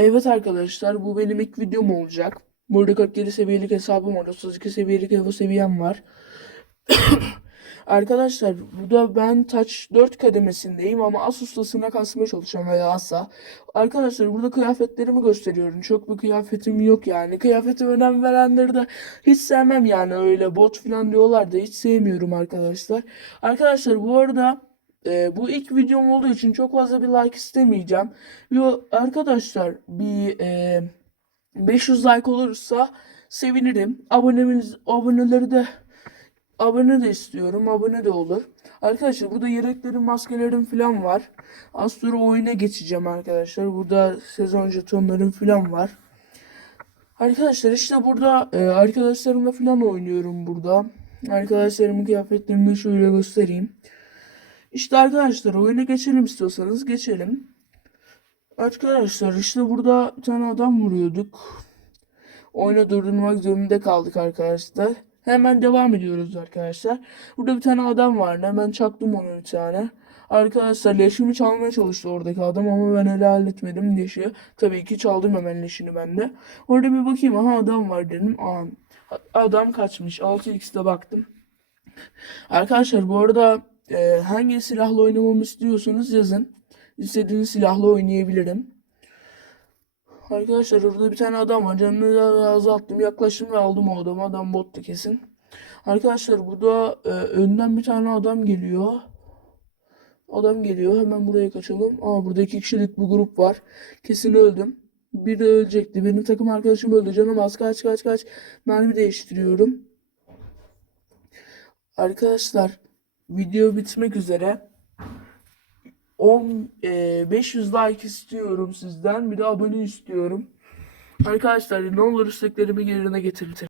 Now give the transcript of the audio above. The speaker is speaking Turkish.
Evet arkadaşlar bu benim ilk videom olacak. Burada 47 seviyelik hesabım var. 32 seviyelik Evo seviyem var. Arkadaşlar burada ben Touch 4 kademesindeyim ama as ustasına kasmaya çalışıyorum veya asa. Arkadaşlar burada kıyafetlerimi gösteriyorum. Çok bir kıyafetim yok yani. Kıyafete önem verenleri de hiç sevmem yani öyle bot falan diyorlar da hiç sevmiyorum arkadaşlar. Arkadaşlar bu arada e, bu ilk videom olduğu için çok fazla bir like istemeyeceğim. Yo, arkadaşlar bir e, 500 like olursa sevinirim. Abonemiz, aboneleri de abone de istiyorum. Abone de olur. Arkadaşlar burada yeleklerim, maskelerim falan var. Az sonra oyuna geçeceğim arkadaşlar. Burada sezon jetonlarım falan var. Arkadaşlar işte burada e, arkadaşlarımla falan oynuyorum burada. Arkadaşlarımın kıyafetlerini şöyle göstereyim. İşte arkadaşlar oyuna geçelim istiyorsanız geçelim. Arkadaşlar işte burada bir tane adam vuruyorduk. Oyunu durdurmak zorunda kaldık arkadaşlar. Hemen devam ediyoruz arkadaşlar. Burada bir tane adam vardı. Hemen çaktım onu bir tane. Arkadaşlar leşimi çalmaya çalıştı oradaki adam ama ben hele halletmedim leşi. Tabii ki çaldım hemen leşini ben de. Orada bir bakayım aha adam var dedim. Aa, adam kaçmış. 6x'de baktım. Arkadaşlar bu arada e, hangi silahla oynamamı istiyorsanız yazın. İstediğiniz silahla oynayabilirim. Arkadaşlar orada bir tane adam var. Canını azalttım. Yaklaştım ve aldım o adamı. Adam bottu kesin. Arkadaşlar burada e, önden bir tane adam geliyor. Adam geliyor. Hemen buraya kaçalım. Aa burada iki kişilik bir grup var. Kesin öldüm. Biri ölecekti. Benim takım arkadaşım öldü. Canım az kaç kaç kaç. Mermi değiştiriyorum. Arkadaşlar video bitmek üzere. 10 e, 500 like istiyorum sizden. Bir de abone istiyorum. Arkadaşlar ne olur isteklerimi yerine getirin.